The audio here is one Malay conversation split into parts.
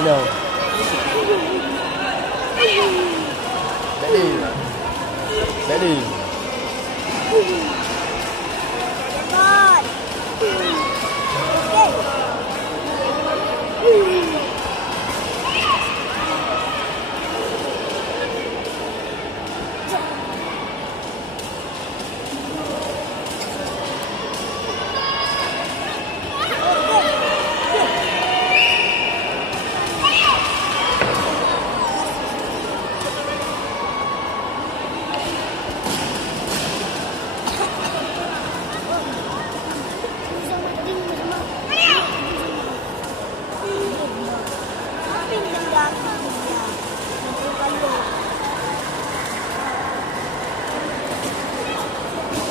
No. Steady. Steady. Cepat. Okey.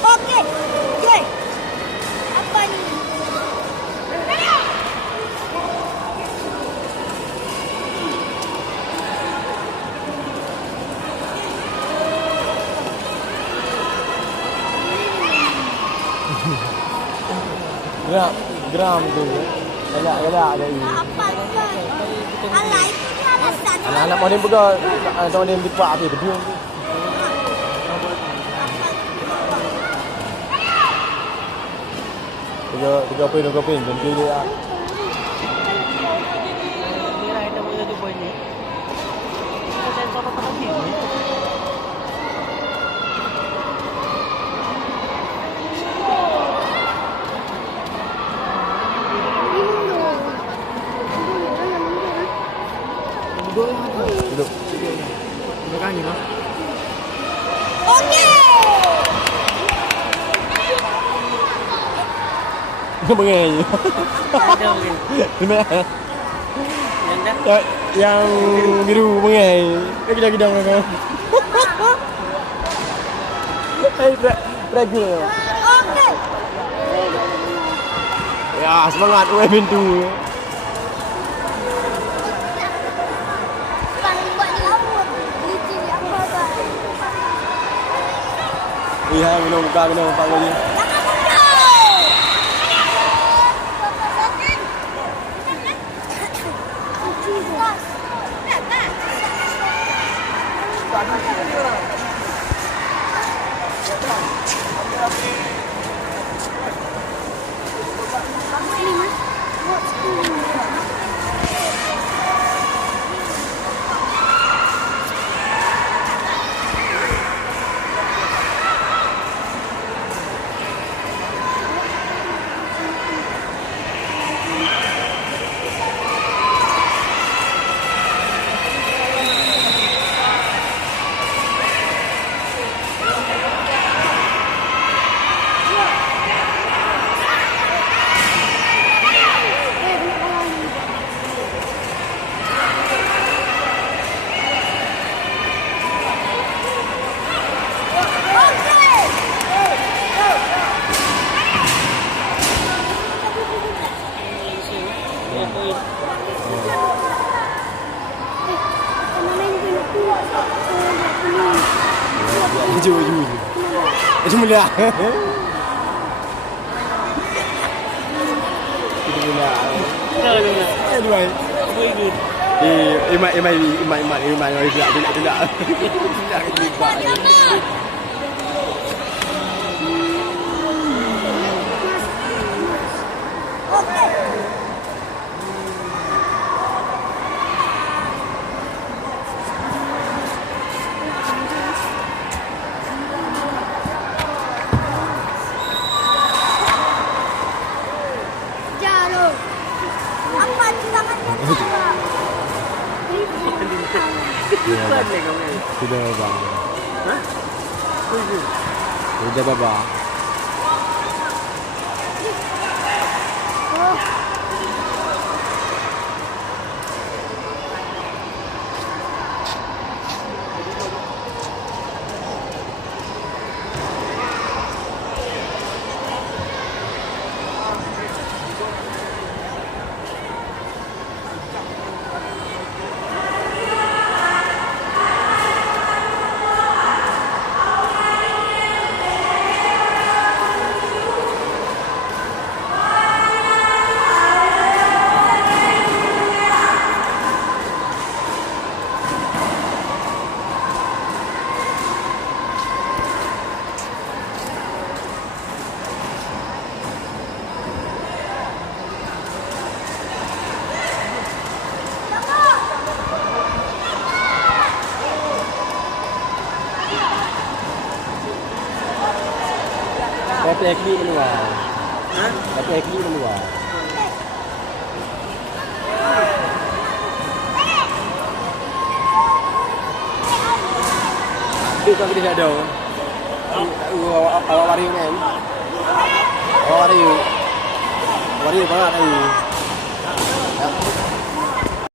Okey. Okey. Apa ni? Geram tu. Galak dari. Apa kan? Alah itu dia alasan. Anak-anak mau dia pegang, tahu dia dipak dia berdua. Tiga poin, dan dia. Duduk. Makan ni, Mak. Okey. Mengai. Yang biru mengai. Kedang-kedang kan. Hai, Pragu. Okey. Ya, semangat pintu. Iya, minum Pak lagi. Jujur. Cuma dia. Kita pula. Dua. Imat. Sudah baba. Hah? Sudah baba. Tapi ekli keluar. Hah? Tapi ekli keluar. Itu kan tidak ada. Awak lari kan? Awak lari. Lari apa lari?